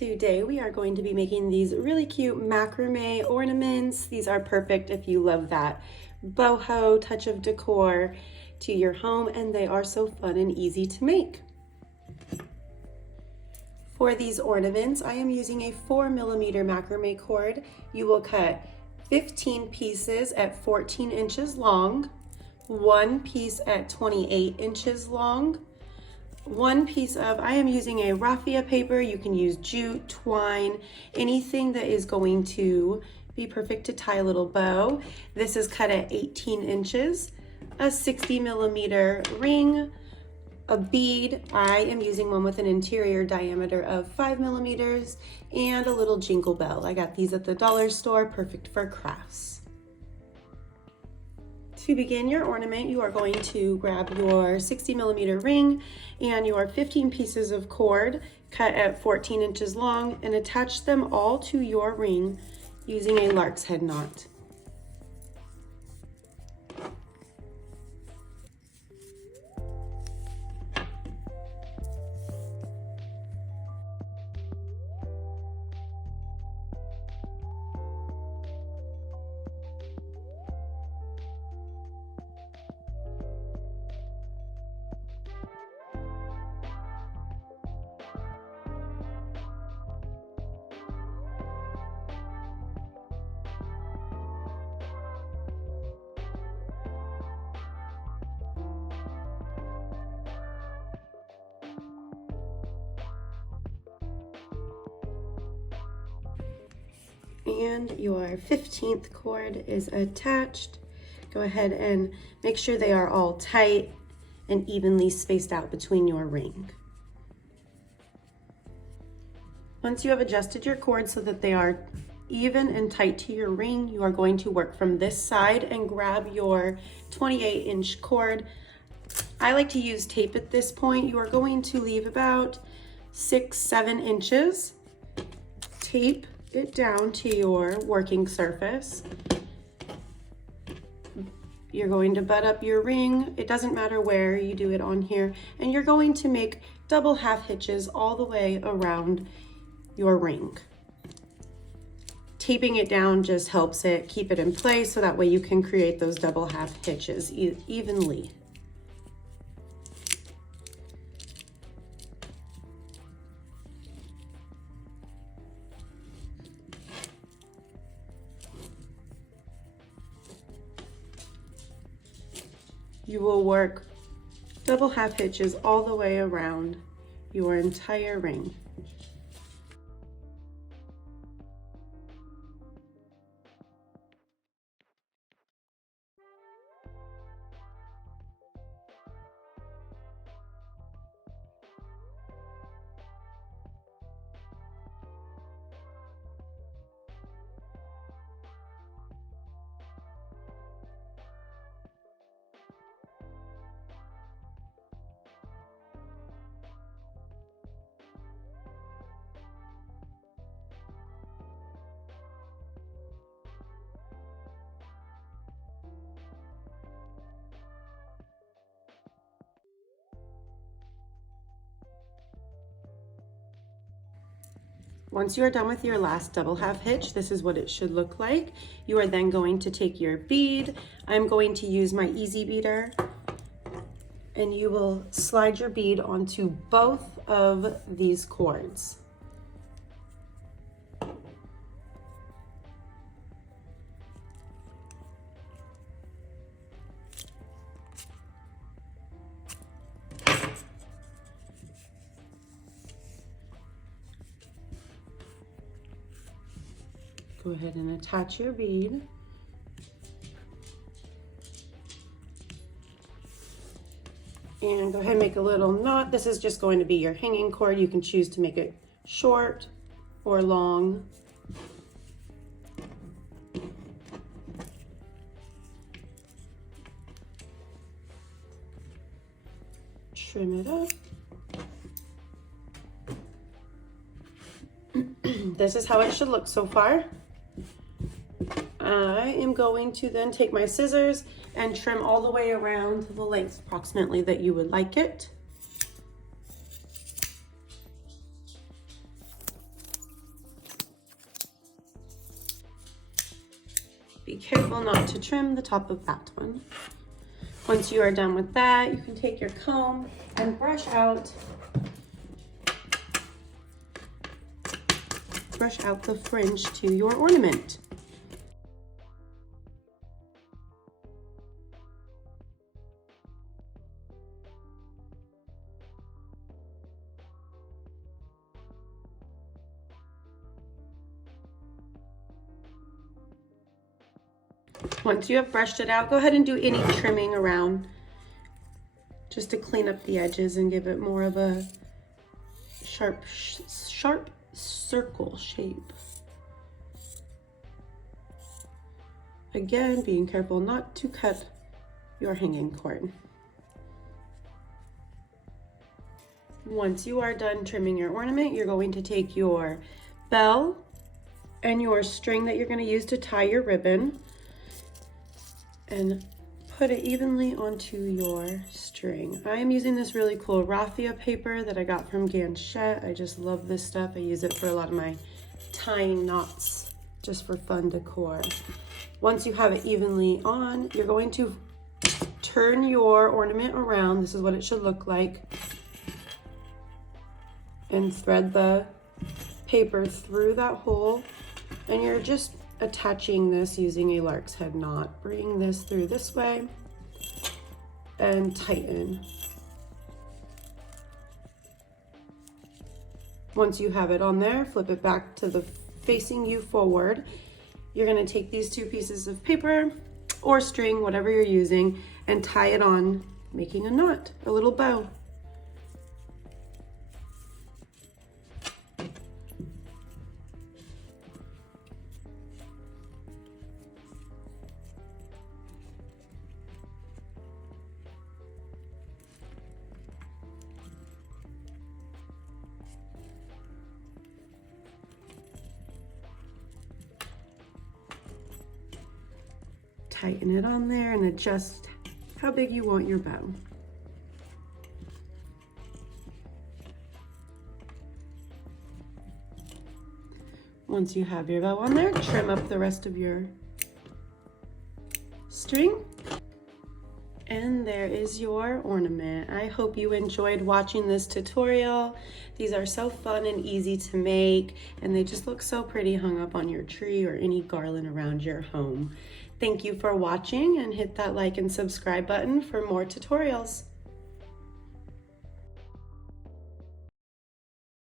Today we are going to be making these really cute macrame ornaments. These are perfect if you love that boho touch of decor to your home, and they are so fun and easy to make. For these ornaments, I am using a 4mm macrame cord. You will cut 15 pieces at 14 inches long, one piece at 28 inches long, one piece of, I am using a raffia paper. You can use jute, twine, anything that is going to be perfect to tie a little bow. This is cut at 18 inches, a 60mm ring, a bead. I am using one with an interior diameter of 5mm, and a little jingle bell. I got these at the dollar store, perfect for crafts. To begin your ornament, you are going to grab your 60mm ring and your 15 pieces of cord cut at 14 inches long and attach them all to your ring using a Larks head knot. And your 15th cord is attached. Go ahead and make sure they are all tight and evenly spaced out between your ring. Once you have adjusted your cord so that they are even and tight to your ring, you are going to work from this side and grab your 28-inch cord. I like to use tape at this point. You are going to leave about 6-7 inches. Tape it down to your working surface. You're going to butt up your ring. It doesn't matter where you do it on here. And you're going to make double half hitches all the way around your ring. Taping it down just helps it keep it in place so that way you can create those double half hitches evenly. You will work double half hitches all the way around your entire ring. Once you are done with your last double half hitch, this is what it should look like. You are then going to take your bead. I'm going to use my easy beater, and you will slide your bead onto both of these cords. Go ahead and attach your bead. And go ahead and make a little knot. This is just going to be your hanging cord. You can choose to make it short or long. Trim it up. This is how it should look so far. I am going to then take my scissors and trim all the way around the length approximately that you would like it. careful not to trim the top of that one. Once you are done with that, you can take your comb and brush out the fringe to your ornament. Once you have brushed it out, go ahead and do any trimming around just to clean up the edges and give it more of a sharp circle shape. Again, being careful not to cut your hanging cord. Once you are done trimming your ornament, you're going to take your bell and your string that you're going to use to tie your ribbon and put it evenly onto your string. I am using this really cool Raffia paper that I got from Ganchette. I just love this stuff. I use it for a lot of my tying knots, just for fun decor. Once you have it evenly on, you're going to turn your ornament around. This is what it should look like. And thread the paper through that hole. And you're just attaching this using a Larks head knot. Bring this through this way and tighten. Once you have it on there, flip it back to the facing you forward. You're going to take these two pieces of paper or string, whatever you're using, and tie it on, making a knot, a little bow. Tighten it on there and adjust how big you want your bow. Once you have your bow on there, trim up the rest of your string. And there is your ornament. I hope you enjoyed watching this tutorial. These are so fun and easy to make, and they just look so pretty hung up on your tree or any garland around your home. Thank you for watching, and hit that like and subscribe button for more tutorials.